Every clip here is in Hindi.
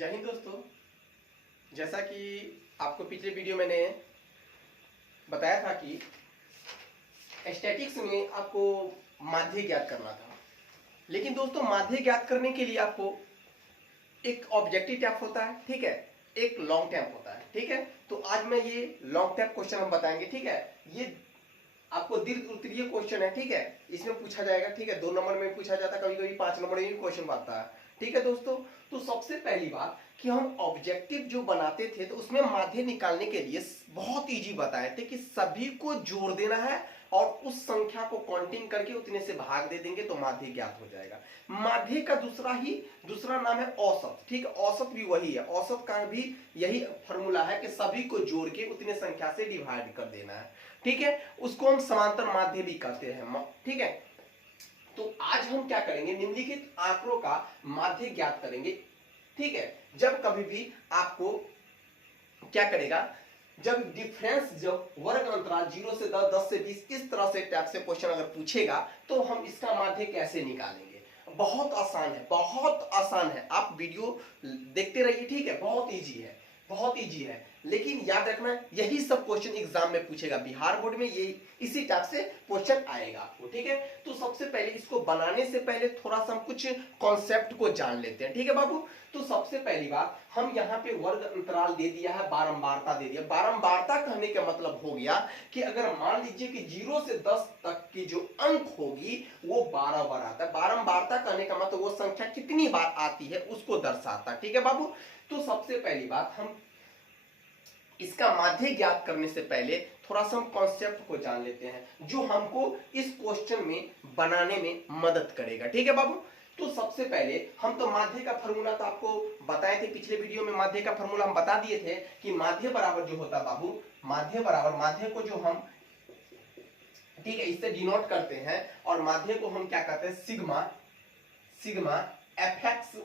जय हिंद दोस्तों। जैसा कि आपको पिछले वीडियो मैंने बताया था कि स्टैटिक्स में आपको माध्य ज्ञात करना था, लेकिन दोस्तों माध्य ज्ञात करने के लिए आपको एक ऑब्जेक्टिव टाइप होता है, ठीक है, एक लॉन्ग टर्म होता है, ठीक है। तो आज मैं ये लॉन्ग टर्म क्वेश्चन हम बताएंगे, ठीक है। ये आपको दीर्घ उत्तरीय क्वेश्चन है, ठीक है, इसमें पूछा जाएगा, ठीक है। 2 नंबर में पूछा जाता है, कभी कभी 5 नंबर में भी क्वेश्चन आता है, ठीक है दोस्तों। तो सबसे पहली बात कि हम ऑब्जेक्टिव जो बनाते थे तो उसमें माध्य निकालने के लिए बहुत इजी बताए थे कि सभी को जोड़ देना है और उस संख्या को काउंटिंग करके उतने से भाग दे देंगे तो माध्य ज्ञात हो जाएगा। माध्य का दूसरा नाम है औसत, ठीक है। औसत भी वही है, औसत का भी यही फॉर्मूला है कि सभी को जोड़ के उतने संख्या से डिवाइड कर देना है, ठीक है। उसको हम समांतर माध्य भी कहते हैं, ठीक है। तो आज हम क्या करेंगे, निम्नलिखित आंकड़ों का माध्य ज्ञात करेंगे, ठीक है। जब कभी भी आपको क्या करेगा, जब डिफरेंस, जब वर्ग अंतराल 0 से 10, 10 से 20 इस तरह से टाइप से क्वेश्चन अगर पूछेगा तो हम इसका माध्य कैसे निकालेंगे। बहुत आसान है, बहुत आसान है। आप वीडियो देखते रहिए, ठीक है। बहुत इजी है, बहुत इजी है। लेकिन याद रखना यही सब क्वेश्चन एग्जाम में पूछेगा, बिहार बोर्ड में ये इसी टाइप से क्वेश्चन आएगा आपको, ठीक है। तो सबसे पहले इसको बनाने से पहले थोड़ा सा हम कुछ कॉन्सेप्ट को जान लेते हैं, ठीक है बाबू। तो सबसे पहली बात, हम यहाँ पे वर्ग अंतराल दे दिया है, बारंबारता दे दिया। बारंबारता कहने का मतलब हो गया कि अगर मान लीजिए कि 0 से 10 तक की जो अंक होगी वो 12 बार आता है। बारंबारता कहने का मतलब वो संख्या कितनी बार आती है उसको दर्शाता है, ठीक है बाबू। तो सबसे पहली बात, हम इसका माध्य ज्ञात करने से पहले थोड़ा सा हम कॉन्सेप्ट को जान लेते हैं जो हमको इस क्वेश्चन में बनाने में मदद करेगा, ठीक है बाबू। तो सबसे पहले हम तो माध्य का फॉर्मूला तो आपको बताए थे पिछले वीडियो में। माध्य का फॉर्मूला हम बता दिए थे कि माध्य बराबर जो होता बाबू, माध्य बराबर, माध्य को जो हम, ठीक है, इससे डिनोट करते हैं और माध्य को हम क्या कहते हैं, sigma F x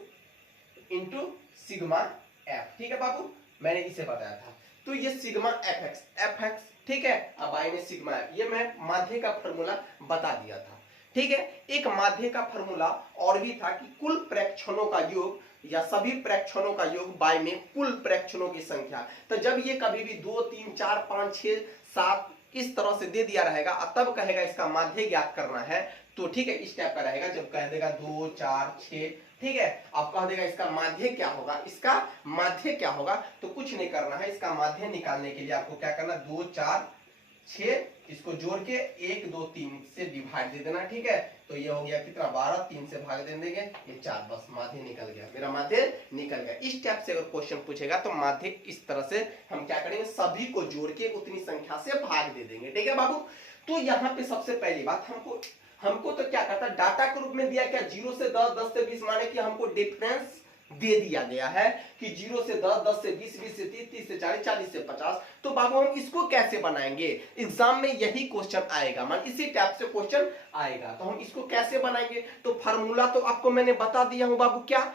into sigma F, ठीक है बाबू। मैंने इसे बताया था। तो ये सिग्मा एफ एक्स, ठीक है, अब आई ने सिग्मा एफ, ये मैं माध्य का फॉर्मूला बता दिया था, ठीक है। एक माध्य का फॉर्मूला और भी था कि कुल प्रेक्षणों का योग या सभी प्रेक्षणों का योग बाय में कुल प्रेक्षणों की संख्या। तो जब ये कभी भी 2, 3, 4, 5, 6, 7 इस तरह से दे दिया रहेगा, तब कहेगा इसका माध्य ज्ञात करना है, तो ठीक है, इस टाइप का रहेगा। जब कह देगा 2, 4, 6, ठीक है, अब कह देगा इसका माध्य क्या होगा, इसका माध्य क्या होगा, तो कुछ नहीं करना है। इसका माध्य निकालने के लिए आपको क्या करना, 2, 4, 6 इसको जोड़ के 1, 2, 3 से डिवाइड दे देना, ठीक है। तो ये हो गया कितना, 12, 3 से भाग दे देंगे, ये 4, बस माध्य निकल गया, मेरा माध्य निकल गया। इस टाइप से अगर क्वेश्चन पूछेगा तो माध्य इस तरह से हम क्या करेंगे, सभी को जोड़ के उतनी संख्या से भाग दे देंगे, ठीक है बाबू। तो यहाँ पे सबसे पहली बात, हमको तो क्या कहता है, डाटा के रूप में दिया क्या, 0 से 10, 10 से 20, माने कि हमको डिफरेंस दे दिया गया है कि 0 से 10, 10 से 20, 20 से 30, 30 से 40, 40 से 50। तो बाबू हम इसको कैसे बनाएंगे, एग्जाम में यही क्वेश्चन आएगा, मान इसी टाइप से क्वेश्चन आएगा। तो हम इसको कैसे बनाएंगे, तो फार्मूला तो आपको मैंने बता दिया हूं बाबू। क्या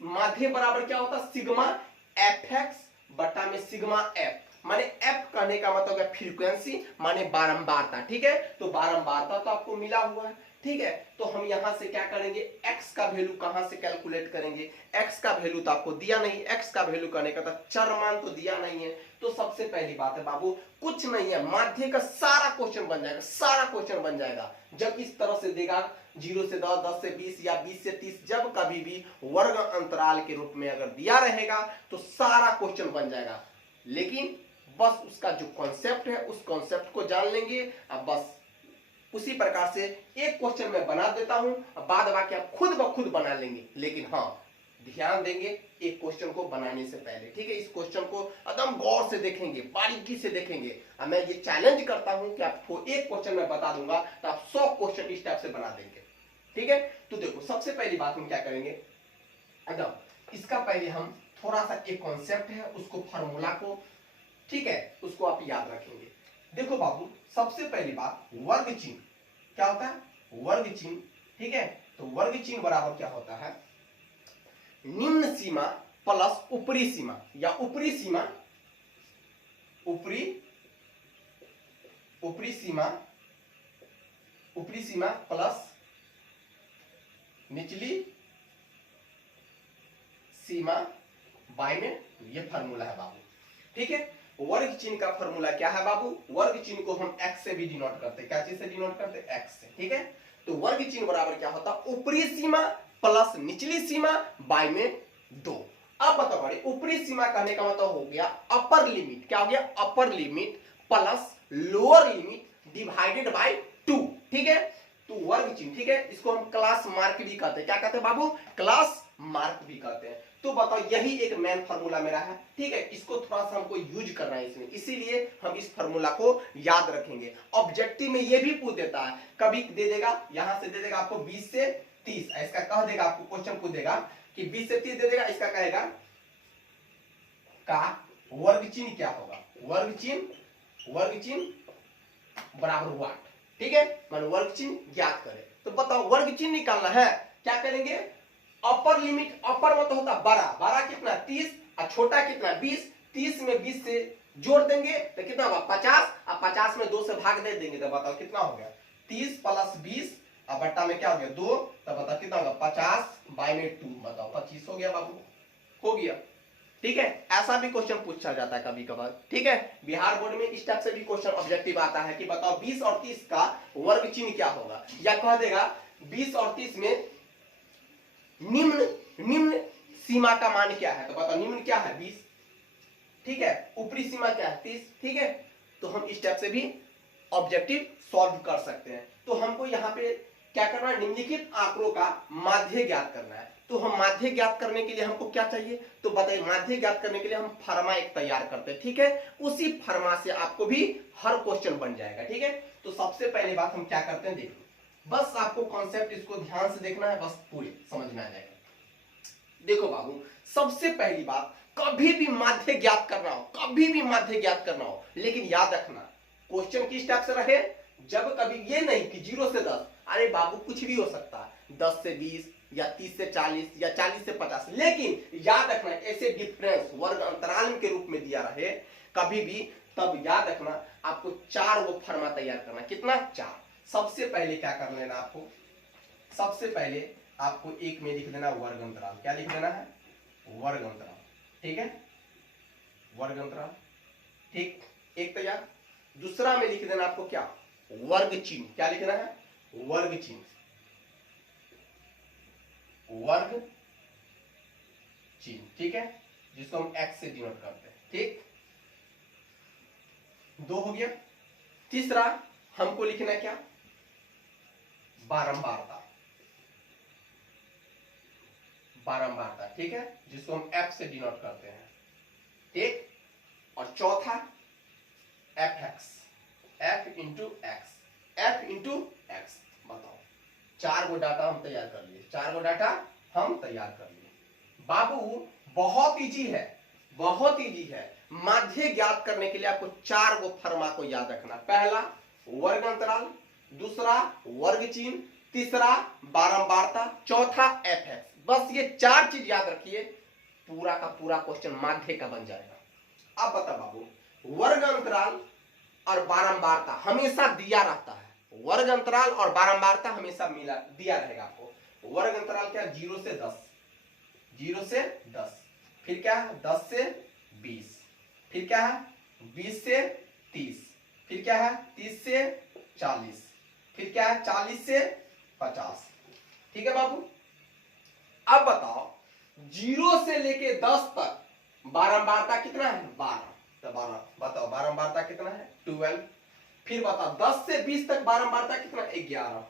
माध्य बराबर क्या होता, सिग्मा एफ एक्स बटा में सिग्मा एफ, माने एफ कहने का मतलब है फ्रीक्वेंसी, माने बारंबारता, ठीक है। तो बारंबारता तो आपको मिला हुआ है, ठीक है। तो हम यहां से क्या करेंगे, x का वैल्यू कहां से कैलकुलेट करेंगे, x का वैल्यू तो आपको दिया नहीं, x का वैल्यू करने का चर मान तो दिया नहीं है। तो सबसे पहली बात है बाबू, कुछ नहीं है, माध्य का सारा क्वेश्चन बन जाएगा, सारा क्वेश्चन बन जाएगा जब इस तरह से देगा 0 से 10, 10 से 20 या 20 से 30, जब कभी भी वर्ग अंतराल के रूप में अगर दिया रहेगा तो सारा क्वेश्चन बन जाएगा। लेकिन बस उसका जो कॉन्सेप्ट है उस कॉन्सेप्ट को जान लेंगे। अब बस उसी प्रकार से एक क्वेश्चन मैं बना देता हूं, बाद बाकी आप खुद ब खुद बना लेंगे। लेकिन हाँ, ध्यान देंगे एक क्वेश्चन को बनाने से पहले, ठीक है। इस क्वेश्चन को एकदम गौर से देखेंगे, बारीकी से देखेंगे। अब मैं ये चैलेंज करता हूं कि आपको एक क्वेश्चन मैं बता दूंगा तो आप 100 क्वेश्चन इस टाइप से बना देंगे, ठीक है। तो देखो सबसे पहली बात हम क्या करेंगे, एकदम इसका पहले हम थोड़ा सा एक कॉन्सेप्ट है उसको, फॉर्मूला को, ठीक है, उसको आप याद रखेंगे। देखो बाबू, सबसे पहली बात, वर्ग चिन्ह क्या होता है, वर्ग चिन्ह, ठीक है। तो वर्ग चिन्ह बराबर क्या होता है, निम्न सीमा प्लस ऊपरी सीमा, या ऊपरी सीमा, ऊपरी सीमा प्लस निचली सीमा बाय में 2। ये फार्मूला है बाबू, ठीक है। वर्ग चिन्ह का फार्मूला क्या है बाबू? वर्ग चिन्ह को हम x से भी डिनोट करते हैं। क्या चीज से डिनोट करते हैं? x से, ठीक है। तो वर्ग चिन्ह बराबर क्या होता है? ऊपरी सीमा प्लस निचली सीमा बाय में 2। अब बताओ बड़े, ऊपरी सीमा कहने का मतलब हो गया अपर लिमिट। क्या हो गया? Upper limit plus lower limit divided by 2, ठीक है। तो वर्ग चिन्ह, ठीक है, इसको हम क्लास मार्क भी कहते हैं। क्या कहते हैं बाबू? क्लास मार्क भी कहते हैं। तो बताओ यही एक मेन फार्मूला मेरा है, ठीक है। इसको थोड़ा सा हमको यूज करना है इसमें, इसीलिए हम इस फार्मूला को याद रखेंगे। ऑब्जेक्टिव में ये भी पूछ देता है, कभी दे देगा यहां से दे देगा आपको 20 से 30, इसका कह देगा आपको, क्वेश्चन पूछ देगा कि 20 से 30 दे देगा, इसका कहेगा का वर्ग चिन्ह क्या होगा? वर्ग चिन्ह बराबर व्हाट, ठीक है। मान वर्ग चिन्ह ज्ञात करें। तो बताओ वर्ग चिन्ह निकालना है, क्या करेंगे? अपर लिमिट, अपर मतलब होता बड़ा, बड़ा कितना? 30, और छोटा कितना? 20। 30 में 20 से जोड़ देंगे तो कितना होगा? 50, और 50 में 2 से भाग दे देंगे तो बताओ कितना हो गया? 30 प्लस 20 और बट्टा में क्या हो गया? 2। तो बताओ कितना होगा? 50 बाय में 2, बताओ 25 हो गया बाबू, हो गया, ठीक है। ऐसा भी क्वेश्चन पूछा जाता है कभी कभार, ठीक है। बिहार बोर्ड में इस टाइप से भी क्वेश्चन ऑब्जेक्टिव आता है कि बताओ 20 और 30 का वर्ग चिन्ह क्या होगा, या कह देगा 20 और 30 में निम्न सीमा का मान क्या है? तो बताओ निम्न क्या है? 20, ठीक है। ऊपरी सीमा क्या है? 30, ठीक है। तो हम इस टाइप से भी ऑब्जेक्टिव सॉल्व कर सकते हैं। तो हमको यहाँ पे क्या करना है? निम्नलिखित आंकड़ों का माध्य ज्ञात करना है। तो हम माध्य ज्ञात करने के लिए हमको क्या चाहिए? तो बताइए, माध्य ज्ञात करने के लिए हम फर्मा एक तैयार करते हैं, ठीक है। उसी फर्मा से आपको भी हर क्वेश्चन बन जाएगा, ठीक है। तो सबसे पहली बात हम क्या करते हैं, देखो, बस आपको कॉन्सेप्ट इसको ध्यान से देखना है, बस पूरे समझ में आ जाएगा। देखो बाबू, सबसे पहली बात, कभी भी माध्य ज्ञात करना हो, कभी भी माध्य ज्ञात करना हो, लेकिन याद रखना क्वेश्चन किस टाइप से रहे, जब कभी ये नहीं कि 0 से 10, अरे बाबू कुछ भी हो सकता है, 10 से 20 या 30 से 40 या 40 से 50, लेकिन याद रखना ऐसे डिफरेंस वर्ग अंतराल के रूप में दिया रहे कभी भी, तब याद रखना आपको 4 वो फर्मा तैयार करना। कितना? 4। सबसे पहले क्या कर लेना आपको? सबसे पहले आपको एक में लिख देना वर्ग अंतराल। क्या लिख देना है? वर्ग अंतराल, ठीक है, वर्ग अंतराल, ठीक, एक तैयार। दूसरा में लिख देना आपको क्या? वर्ग चिन्ह। क्या लिखना है? वर्ग चिन्ह, वर्ग चिन्ह, ठीक है, जिसको हम x से डिनोट करते हैं, ठीक। 2 हो गया। तीसरा हमको लिखना है क्या? बारंबारता, बारंबारता, ठीक है, जिसको हम f से डिनोट करते हैं, ठीक। और चौथा fx, f into x, f into x. बताओ 4 गो डाटा हम तैयार कर लिए, 4 गो डाटा हम तैयार कर लिए। बाबू बहुत इजी है, बहुत इजी है। माध्य ज्ञात करने के लिए आपको 4 गो फर्मा को याद रखना। पहला वर्ग अंतराल, दूसरा वर्ग चिन्ह, तीसरा बारंबारता, चौथा fx। बस ये 4 चीज याद रखिए, पूरा का पूरा क्वेश्चन माध्य का बन जाएगा। अब बता बाबू, वर्ग अंतराल और बारंबारता हमेशा दिया रहता है, वर्ग अंतराल और बारंबारता हमेशा मिला दिया रहेगा आपको। वर्ग अंतराल क्या? 0 से 10, 0 से 10, फिर क्या है? 10 से 20, फिर क्या है? 20 से 30, फिर क्या है? 30 से 40, फिर क्या है? 40 से 50, ठीक है बाबू। अब बताओ 0 से लेके 10 तक बारंबारता कितना है? 12। तो 12 बताओ, बारंबारता कितना है? 12। फिर बताओ 10 से 20 तक बारंबारता कितना? 11,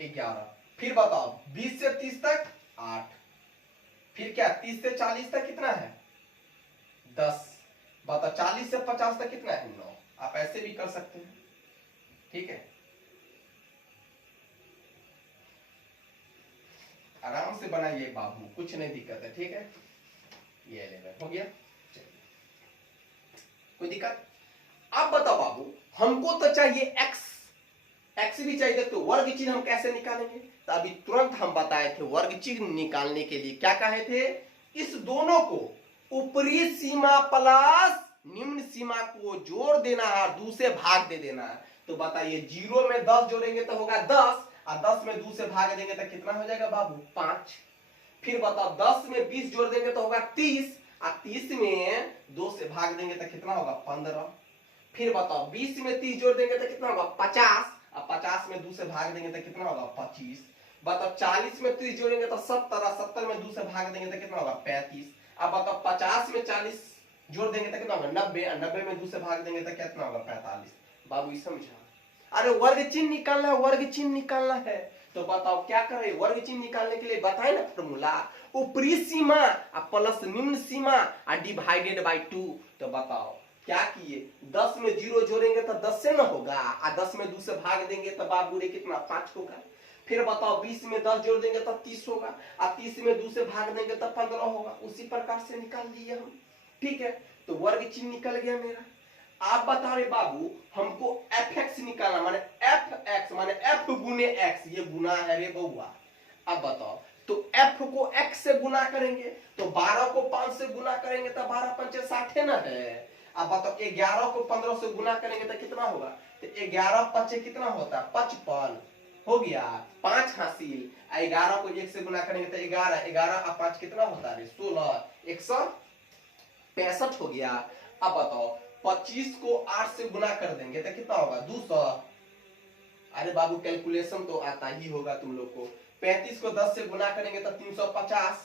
11। फिर बताओ 20 से 30 तक 8, फिर क्या 30 से 40 तक कितना है? 10। बताओ 40 से 50 तक कितना है? 9। आप ऐसे भी कर सकते हैं, ठीक है, आराम से बनाइए बाबू, कुछ नहीं दिक्कत है, ठीक है। ये 11 हो गया, कोई दिक्कत? अब बताओ बाबू, हमको तो चाहिए x, x भी चाहिए, तो वर्ग चिन्ह हम कैसे निकालेंगे? तो अभी तुरंत हम बताए थे, वर्ग चिन्ह निकालने के लिए क्या कहे थे? इस दोनों को ऊपरी सीमा प्लस निम्न सीमा को जोड़ देना है और 2 से भाग दे देना है। तो बताइए 0 में 10 जोड़ेंगे तो होगा 10, और 10 में 2 से भाग देंगे तो कितना हो जाएगा बाबू? 5। फिर बताओ 10 में 20 जोड़ देंगे तो होगा 30, और 30 में 2 से भाग देंगे तो कितना होगा 15। फिर बताओ 20 में 30 जोड़ देंगे तो कितना होगा 50, और 50 में 2 से भाग देंगे तो कितना होगा 25। बताओ 40 में 30 जोड़ेंगे तो 70, और 70 में 2 से भाग देंगे तो कितना होगा 35। अब बताओ 50 में 40 जोड़ देंगे तो कितना होगा 90, और 90 में 2 से भाग देंगे तो कितना होगा 45। बाबू ये समझा? अरे वर्ग चिन्ह निकालना है, वर्ग चिन्ह निकालना है। तो बताओ क्या करें? वर्ग चिन्ह निकालने के लिए बताए ना फॉर्मूला, ऊपरी सीमा प्लस निम्न सीमा डिवाइडेड बाय 2। तो बताओ क्या किए? 10 में 0 जोड़ेंगे तो 10 से ना होगा, और 10 में 2 से भाग देंगे तो बाबू रे कितना 5 होगा। फिर बताओ 20 में 10 जोड़ देंगे तो 30 होगा, और 30 में 2 से भाग देंगे तो 15 होगा। उसी प्रकार से निकाल लिए हम। ठीक है, तो वर्ग चिन्ह निकल गया मेरा। आप बता रहे बाबू हमको fx निकालना, माने fx माने f गुने x, ये गुना है रे बउआ। अब बताओ तो f को x से गुना करेंगे तो 12 को 5 से गुना करेंगे तो 12 पंचे 60 है ना है। अब बताओ 11 को 15 से गुना करेंगे तो कितना होगा? तो 11 पचे कितना होता है 55 हो गया, 5 हासिल। 11 को 1 से गुना करेंगे तो 11, 11 और 5 कितना होता है 16, 165 हो गया। अब बताओ 25 को 8 से गुना कर देंगे तो कितना होगा 200। अरे बाबू कैलकुलेशन तो आता ही होगा तुम लोग को। 35 को 10 से गुना करेंगे तो 350।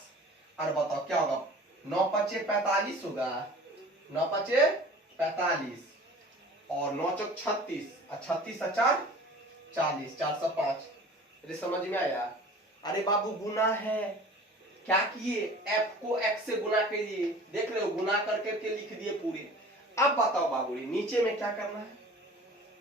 और बताओ क्या होगा? 9 पचे 45 होगा, 9 पचे 45, और 9 चौक 36, और 36 और 4 40, 405। अरे समझ में आया? अरे बाबू गुना है, क्या किए? f को x से गुना कीजिए, देख रहे हो गुना करके के लिख दिए पूरे। अब बताओ बाबू नीचे में क्या करना है?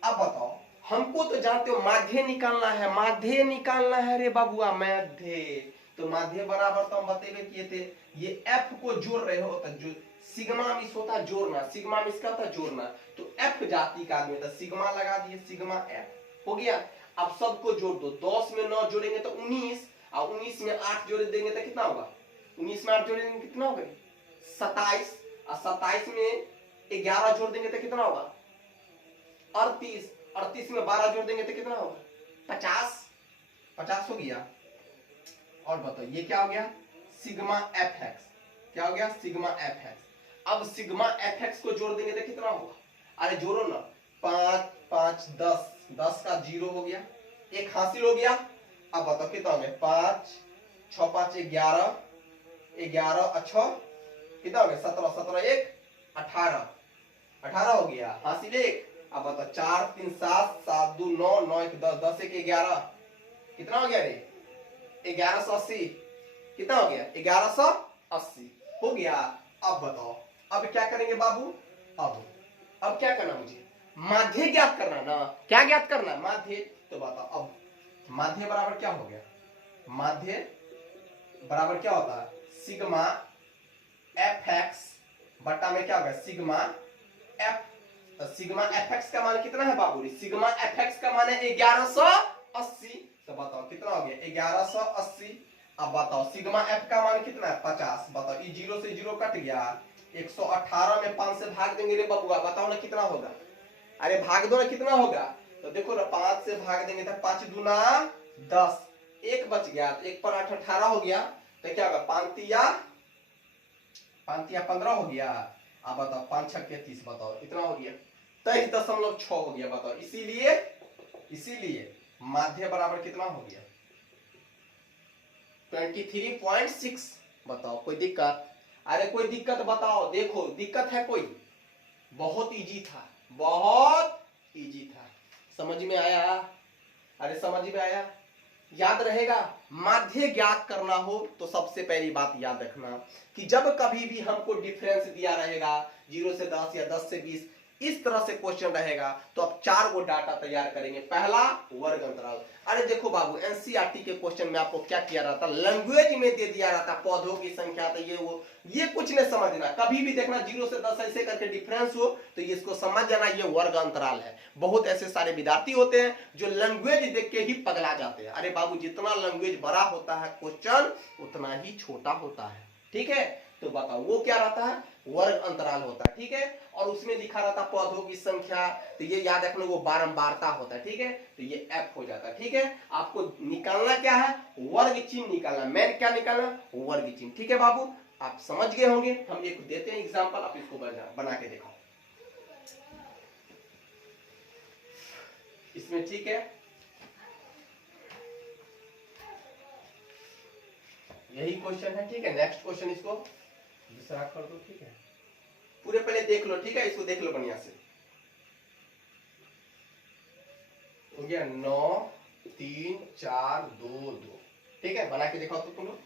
अब बताओ हमको तो जानते हो माध्य निकालना है, माध्य निकालना है रे बाबुआ, माध्य। तो माध्य बराबर तो हम बतेबे किए थे, ये f को जोड़ रहे हो तो जो सिग्मा मिस होता जोड़ना, सिग्मा मिस का होता जोड़ना, तो f जाति का आदमी था, सिग्मा लगा दिए, सिग्मा f हो गया। अब सबको जोड़ दो, 10 में 9 जोड़ेंगे तो 19, और 19 में 8 जोड़ देंगे तो कितना होगा? 19 में 8 जोड़ेंगे कितना होगा? 27, और 27 में 11 जोड़ देंगे तो कितना होगा? 38, 38 में 12 जोड़ देंगे तो कितना होगा? 50, 50 हो गया। और बताओ ये क्या हो गया? Sigma fx। क्या हो गया? Sigma fx। अब सिग्मा fx को जोड़ देंगे तो कितना होगा? अरे जोड़ो ना, 5 5 10, 10 का 0 हो गया, एक हासिल हो गया। अब बताओ कितना हो गया? 5 6 5 11, 11 और 6 कितना हो गया? 17, 17 1 18, 18 हो गया, हासिल एक। अब बताओ 4 3 7, 7 2 9, 9 1 10, 10 1 11, कितना हो गया रे? 1180। कितना हो गया? 1180 हो गया। अब बताओ अब क्या करेंगे बाबू? अब क्या करना? मुझे माध्य ज्ञात करना ना। क्या ज्ञात करना? माध्य। तो बताओ अब माध्य बराबर क्या हो गया? माध्य बराबर क्या होता है? सिग्मा fx बट्टा में क्या होगा? Sigma f। तो सिग्मा fx का मान कितना है बाबू? सिग्मा fx का मान है 1180। तो बताओ कितना हो गया? 1180। अब बताओ सिग्मा f का मान कितना है? 50। बताओ ये 0 से 0 कट गया, 118 में 5 से भाग देंगे रे बबुआ, बताओ ना कितना होगा? अरे भाग दो ना, कितना होगा? तो देखो ना 5 से भाग देंगे तो 5 दूना 10, एक बच गया, तो 1 पर 8 18 हो गया। तो क्या होगा? 5 तिया 15 हो गया। अब बताओ 5 6 30, बताओ कितना हो गया? 23.6 हो गया। बताओ इसीलिए माध्य बराबर कितना हो गया? 23.6। बताओ कोई दिक्कत? अरे कोई दिक्कत बताओ, देखो दिक्कत है कोई? बहुत इजी था, बहुत इजी था। समझ में आया? अरे समझ में आया? याद रहेगा? माध्य ज्ञात करना हो तो सबसे पहली बात याद रखना कि जब कभी भी हमको डिफरेंस दिया रहेगा 0 से 10 या 10 से 20, इस तरह से क्वेश्चन रहेगा तो आप 4 गो डाटा तैयार करेंगे। पहला वर्ग अंतराल। अरे देखो बाबू एनसीईआरटी के क्वेश्चन में आपको क्या किया रहता? लैंग्वेज में दे दिया रहता पौधों की संख्या, तो ये कुछ नहीं समझना। कभी भी देखना 0 से 10 ऐसे करके डिफरेंस हो तो ये इसको समझ जाना, ये वर्ग अंतराल है। बहुत ऐसे सारे विद्यार्थी होते हैं जो लैंग्वेज देख के ही पगला जाते हैं। अरे बाबू जितना लैंग्वेज बड़ा होता है क्वेश्चन उतना ही छोटा होता है। ठीक है, तो बताओ वो क्या रहता है, वर्ग अंतराल होता है, ठीक है। और उसमें लिखा रहता है पौधों की संख्या, तो ये याद रखना वो बारंबारता होता है, ठीक है। तो ये एफ हो जाता है, ठीक है। आपको निकालना क्या है, वर्ग चिन्ह निकालना, मैंने क्या निकालना, वर्ग चिन्ह, ठीक है बाबू। आप समझ गए होंगे। हम एक देते हैं एग्जाम्पल, आप इसको बना के दिखाओ इसमें, ठीक है। यही क्वेश्चन है, ठीक है। नेक्स्ट क्वेश्चन इसको दूसरा कर दो, ठीक है। पूरे पहले देख लो, ठीक है, इसको देख लो बढ़िया से। हो गया 9 3 4 2 2, ठीक है। बना के दिखाओ तो तुम लोग।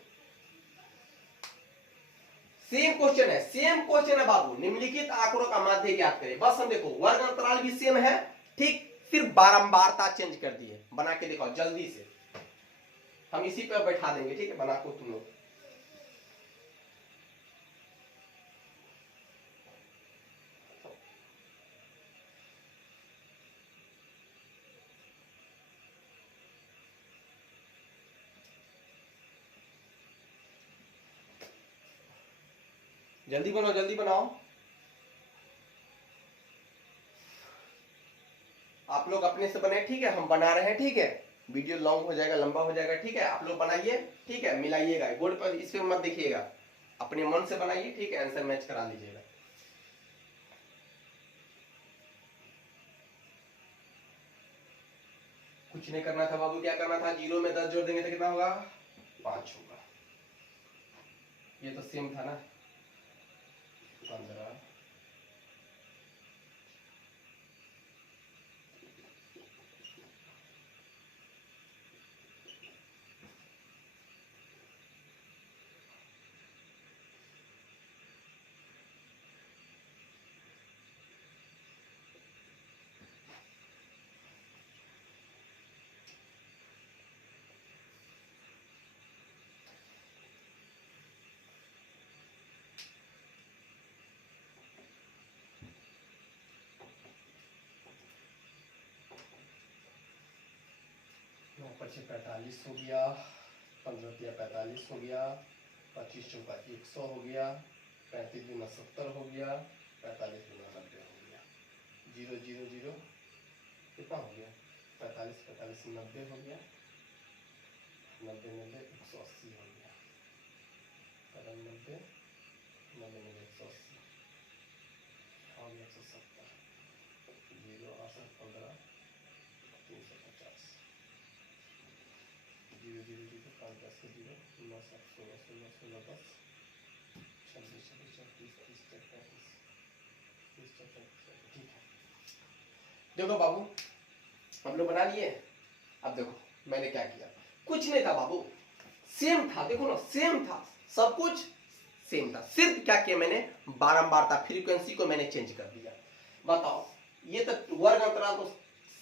सेम क्वेश्चन है बाबू। निम्नलिखित आंकड़ों का माध्य ज्ञात करें। बस हम देखो वर्ग अंतराल भी सेम है, ठीक, फिर बारंबारता चेंज कर दी है। बना के दिखाओ जल्दी से, हम इसी पे बैठा देंगे, ठीक है। बना को तुम लोग। जल्दी बनाओ, जल्दी बनाओ। आप लोग अपने से बने, ठीक है। हम बना रहे हैं, ठीक है। वीडियो लॉन्ग हो जाएगा, लंबा हो जाएगा, ठीक है। आप लोग बनाइए, ठीक है। मिलाइएगा बोर्ड पर, इस पे मत देखिएगा, अपने मन से बनाइए, ठीक है। आंसर मैच करा लीजिएगा। कुछ नहीं करना था बाबू, क्या करना था, 0 में 10 जोड़ देंगे तो कितना होगा, 5 होगा। ये तो सेम था ना, 15। पच्चीस 45 हो गया, 15 45 हो गया, 25 चौका 100 हो गया, 35 गुना 70 हो गया, 45 गुना 90 हो गया। 0 0 0 कितना हो गया, 45 45 90 हो गया, 90 90 180 हो गया, 90 90 90 180 हो गया, 170, 0 68 15 350, 0 0 0 5 10 के 0 9 7 16 16 16 10 26 26 34 30 35 30 35, ठीक है। देखो बाबू, हम लोग बना लिए। अब देखो मैंने क्या किया, कुछ नहीं था बाबू, सेम था, देखो ना सेम था, सब कुछ सेम था। सिर्फ क्या किया मैंने, बारंबारता फ्रीक्वेंसी को मैंने चेंज कर दिया। बताओ, ये तो वर्ग अंतराल तो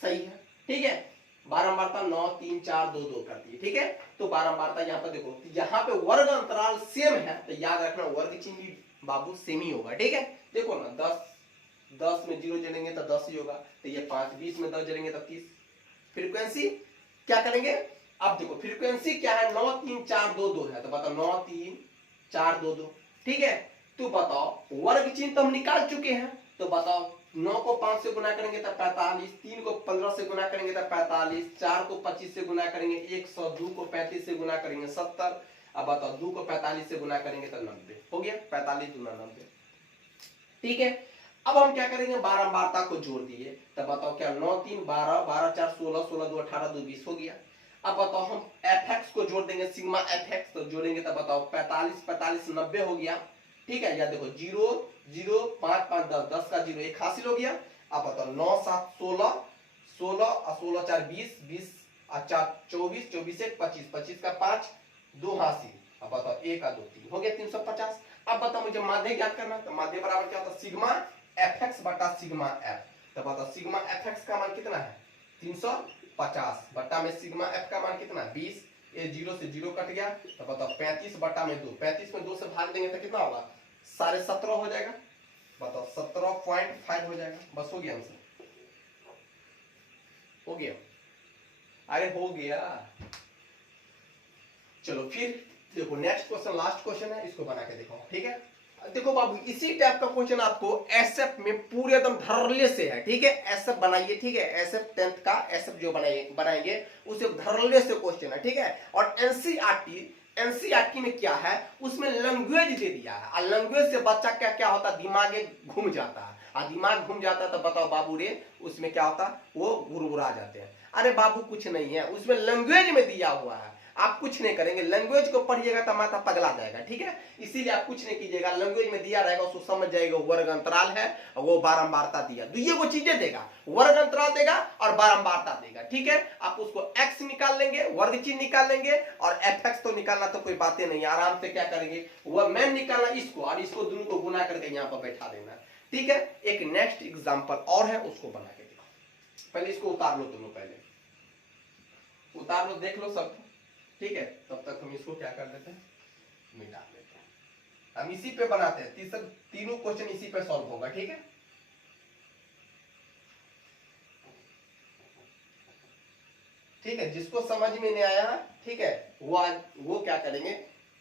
सही है, ठीक है। बारंबारता 9 3 4 2 2 कर दिए, ठीक है। तो बारंबारता यहाँ पर देखो, यहाँ पे वर्ग अंतराल सेम है, तो याद रखना वर्ग चिन्ह भी बाबू सेम ही होगा, ठीक है। देखो ना 10 में 0 जोड़ेंगे तो 10 ही होगा, तो ये 5, 20 में 10 जोड़ेंगे तो 30। फ्रीक्वेंसी क्या करेंगे, अब देखो फ्रीक्वेंसी क्या है, 9 3 4 2 2 है, तो बताओ 9 3 4 2 2, ठीक है। तो बताओ वर्ग चिन्ह तो हम निकाल चुके हैं, तो बताओ 9 को 5 से गुना करेंगे तो 45, 3 को 15 से गुना करेंगे तो 45, 4 को 25 से गुना करेंगे 100, 2 को 35 से गुना करेंगे 70। अब बताओ 2 को 45 से गुना करेंगे तो 90 हो गया, 45 गुना 90, ठीक है। अब हम क्या करेंगे, बारंबारता को जोड़ दिए, तब बताओ क्या, 9 3 12 12 4 16 16 2 18 2 20 हो गया। अब बताओ हम fx को जोड़ देंगे, सिग्मा fx तो जोड़ेंगे, तब बताओ 45 45 90 हो गया, ठीक है। या देखो 0 0 5 5 10 10 का 0 1 हासिल हो गया। अब बताओ 9 7 16 16 और 16 4 20 20 और 4 24 24 1 25 25 का 5 2 हासिल। अब बताओ 1 का 2 3 हो गया 350। अब बताओ मुझे माध्य ज्ञात करना, तो माध्य बराबर क्या होता है, सिग्मा fx बटा सिग्मा f। तो बताओ सिग्मा fx का मान कितना है, 350 बटा में सिग्मा f का मान कितना है 20, ये 0 से 0 कट गया, तो बताओ 35 बटा में 2, 35 में 2 से भाग देंगे तो कितना होगा, 17.5 हो जाएगा। बताओ 17.5 हो जाएगा। बस हो गया आंसर, हो गया, अरे हो गया। चलो फिर देखो नेक्स्ट क्वेश्चन लास्ट क्वेश्चन है, इसको बना के दिखाओ। ठीक है, देखो बाबू इसी टाइप का क्वेश्चन आपको एसएफ में पूरे एकदम धरल्ले से है। ठीक है, एसएफ बनाइए। ठीक है, एसएफ 10th का एसएफ जो बनाएंगे उसे धरल्ले से क्वेश्चन है। ठीक है, और एनसीईआरटी में क्या है, उसमें लैंग्वेज दे दिया है, और लैंग्वेज से बच्चा क्या क्या होता है, दिमाग घूम जाता है, और दिमाग घूम जाता है तो बताओ बाबू रे उसमें क्या होता, वो गुरगुरा जाते हैं। अरे बाबू कुछ नहीं है, उसमें लैंग्वेज में दिया हुआ है, आप कुछ नहीं करेंगे, लैंग्वेज को पढ़िएगा तो माथा पगला जाएगा। ठीक है, इसीलिए आप कुछ नहीं कीजिएगा, लैंग्वेज में दिया रहेगा उसको समझ जाएगा, वर्ग अंतराल है और वो बारंबारता दिया, दुइये को चीजें देगा, वर्ग अंतराल देगा और बारंबारता देगा। ठीक है, आप उसको एक्स निकाल लेंगे, वर्ग चिन्ह निकाल लेंगे, और एफ एक्स तो निकालना तो कोई बातें नहीं, आराम से क्या करेंगे, वह मैन निकालना इसको, और इसको दोनों को गुना करके यहाँ पर बैठा देना। ठीक है, एक नेक्स्ट एग्जाम्पल और है, उसको बना के दिखाओ। पहले इसको उतार लो, तुम लोग पहले उतार लो, देख लो सब। ठीक है, तब तक हम इसको क्या कर देते हैं, मिटा देते हैं। हम इसी पे बनाते हैं, तीनों क्वेश्चन इसी पे सॉल्व होगा। ठीक है, ठीक है, जिसको समझ में नहीं आया, ठीक है, वो क्या करेंगे,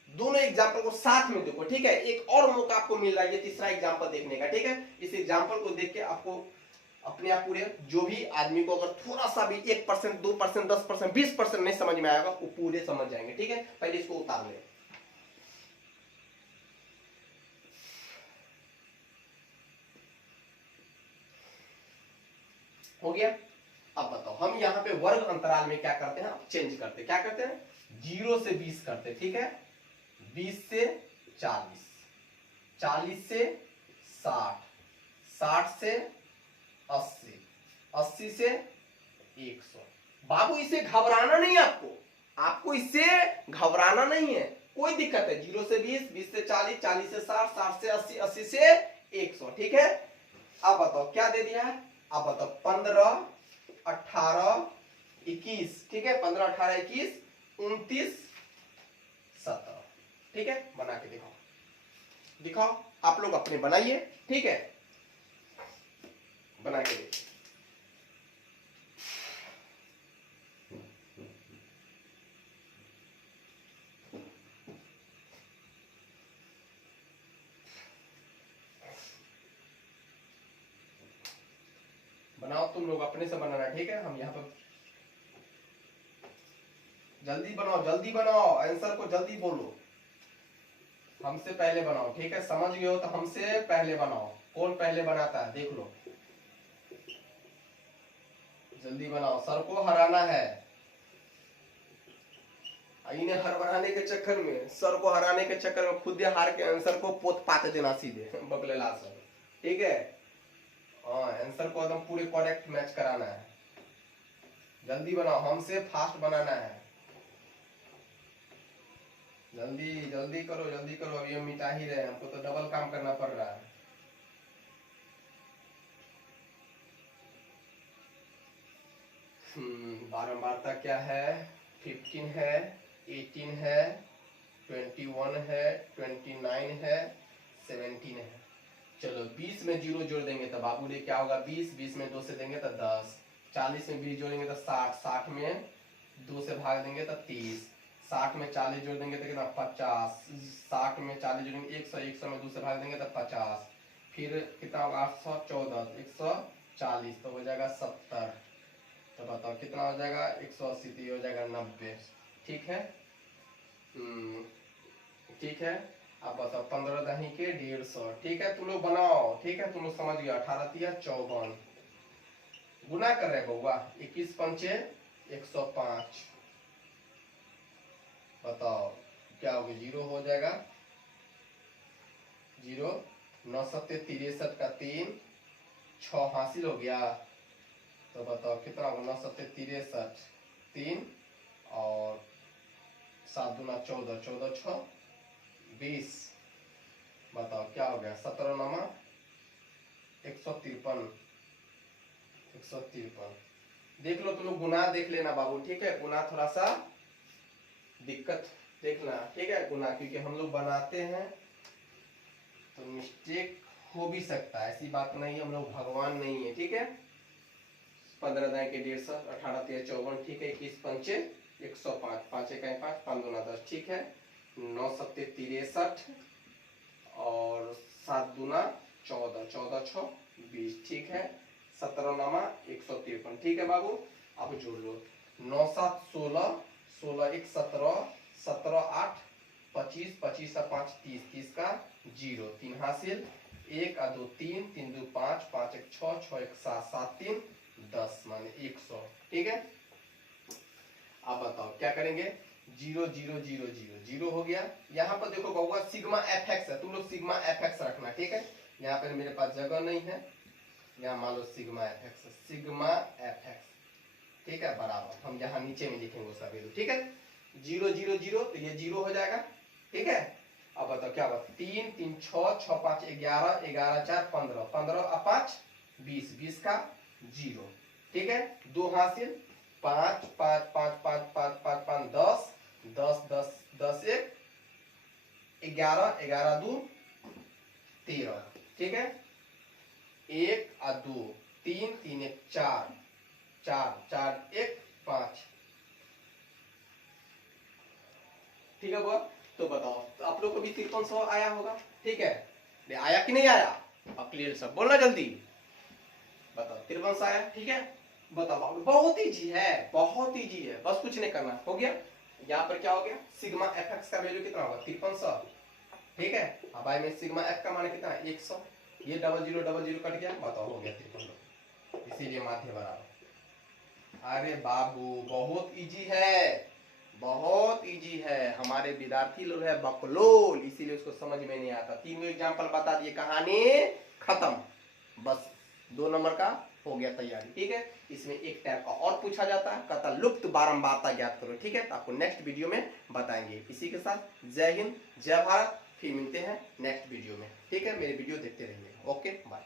दोनों एग्जाम्पल को साथ में देखो। ठीक है, एक और मौका आपको मिल रहा है ये तीसरा एग्जाम्पल देखने का। ठीक है, इस एग्जाम्पल को देख के आपको अपने आप पूरे, जो भी आदमी को अगर थोड़ा सा भी 1%, 2%, 10%, 20% नहीं समझ में आएगा, वो पूरे समझ जाएंगे। ठीक है, पहले इसको उतार ले। हो गया, अब बताओ हम यहाँ पे वर्ग अंतराल में क्या करते हैं, चेंज करते, क्या करते हैं, 0 से 20 करते। ठीक है, 20 से 40, 40 से 60, 60 से 80, 80 से 100। बाबू इसे घबराना नहीं, आपको इससे घबराना नहीं है, कोई दिक्कत है। 0 से 20, 20 से 40, 40 से 60, 60 से 80, 80 से 100। ठीक है, अब बताओ क्या दे दिया है, अब बताओ 15, 18, 21। ठीक है, 15, 18, 21, 29, 17। ठीक है, बना के दिखाओ, आप लोग अपने बनाइए। ठीक है, बना के देखिए। बनाओ, तुम लोग अपने से बनाना। ठीक है, हम यहाँ पर जल्दी बनाओ, आंसर को जल्दी बोलो, हमसे पहले बनाओ। ठीक है, समझ गए हो तो हमसे पहले बनाओ। कौन पहले बनाता है देख लो, जल्दी बनाओ, सर को हराना है। इन्हें हर बनाने के चक्कर में, सर को हराने के चक्कर में खुद हार के आंसर को पोत पात देना सीधे बगले ला सर। ठीक है, आंसर को एकदम पूरे करेक्ट मैच कराना है। जल्दी बनाओ, हमसे फास्ट बनाना है, जल्दी करो, अभी हम मिटा ही रहे हैं, हमको तो डबल काम करना पड़ रहा है। बारंबारता क्या है, 15 है, 18 है, 21 है, 29 है, 17 है। चलो 20 में 0 जोड़ देंगे तो बाबू रे क्या होगा, 20 में 2 से देंगे तो 10, 40 में 20 जोड़ेंगे तो 60, 60 में 2 से भाग देंगे तो 30, 60 में 40 जोड़ देंगे तो कितना 50, 60 में 40 जोड़ेंगे 100, 100 में 2 से भाग देंगे तो 50, फिर कितना होगा 814, 140 तो हो जाएगा 70। तो बताओ कितना हो जाएगा, 180 तो हो जाएगा 90। ठीक है, ठीक है, अब बताओ 15 दही के 150। ठीक है, तुम लोग बनाओ। ठीक है, तुम लोग समझ गया, 18 तिया 54, गुना कर रहे बउआ, 21 पंचे 105। बताओ क्या होगा, 0 हो जाएगा, 0, 9 सत्ते 63 का 3, 6 हासिल हो गया। तो बताओ कितना होगा, 9 सत्ते 63, 3 और 7 दूना 14, 14 6 20। बताओ क्या हो गया, 17 नमा 153, 153। देख लो तुम लोग, गुना देख लेना बाबू। ठीक है, गुना थोड़ा सा दिक्कत देखना। ठीक है, गुना क्योंकि हम लोग बनाते हैं तो मिस्टेक हो भी सकता है, ऐसी बात नहीं, हम लोग भगवान नहीं है। ठीक है, 15 दाएं के 150, 18 तिया 54। ठीक है, 21 पंचे 105, 5 1 5, 5 दूना 10। ठीक है, 9 सत्ते 63 और 7 दूना 14, 14 6 20, ठीक है। 17 नामा 153, ठीक है बाबू। अब जोड़ लो, 9 7 16, 16 1 17, 17 8 25, 25 और 5 30, 30 का 0, 3 हासिल, 1 और 2 3, 3 2 5, 5 1 6, 6 1 7, 7 3 10 माने 100, ठीक है। अब बताओ क्या करेंगे, 0 0 0 0 0 हो गया। यहाँ पर देखो बहुआ सिग्मा एफ एक्स है, तुम लोग सिग्मा एफ एक्स रखना, ठीक है। यहाँ पर मेरे पास जगह नहीं है, यहाँ मान लो sigma F X, sigma F X, ठीक है, बराबर हम यहाँ नीचे में लिखेंगे उसका वैल्यू, ठीक है। 0 0 0 तो ये 0 हो जाएगा, ठीक है। अब बताओ क्या बात, 3 3 6 6 5 11, 11 4 15, 15 और 5 20, 20 का 0, ठीक है। 2 हासिल, 5 5 5 5 5 5 5 10, 10 10 10 1 11, 11 2 13, ठीक है। 1 और 2 3, 3 1 4, 4 4 1 5, ठीक है बुआ। तो बताओ तो आप लोग को भी 5300 आया होगा, ठीक है। आया कि नहीं आया, अब क्लियर सब बोलना जल्दी, बताओ 5300 आया, ठीक है। बताओ बहुत इजी है, बहुत इजी है, बस कुछ नहीं करना, हो गया। यहाँ पर क्या हो गया, सिग्मा एफ एक्स का वैल्यू कितना होगा 5300, ठीक है। अब आई में सिग्मा एफ का मान कितना 100, ये 0000 कट गया, बताओ हो गया 5300, इसीलिए माध्य बराबर। अरे बाबू बहुत इजी है, बहुत इजी है, हमारे विद्यार्थी लोग है बकलोल, इसीलिए उसको समझ में नहीं आता। 3 एग्जाम्पल बता दिए, कहानी खत्म, बस 2 नंबर का हो गया तैयारी, ठीक है। इसमें एक टाइप का और पूछा जाता है, कहता लुप्त बारंबारता ज्ञात करो, ठीक है। तो आपको नेक्स्ट वीडियो में बताएंगे। इसी के साथ जय हिंद जय भारत, फिर मिलते हैं नेक्स्ट वीडियो में, ठीक है। मेरे वीडियो देखते रहिए, ओके बाय।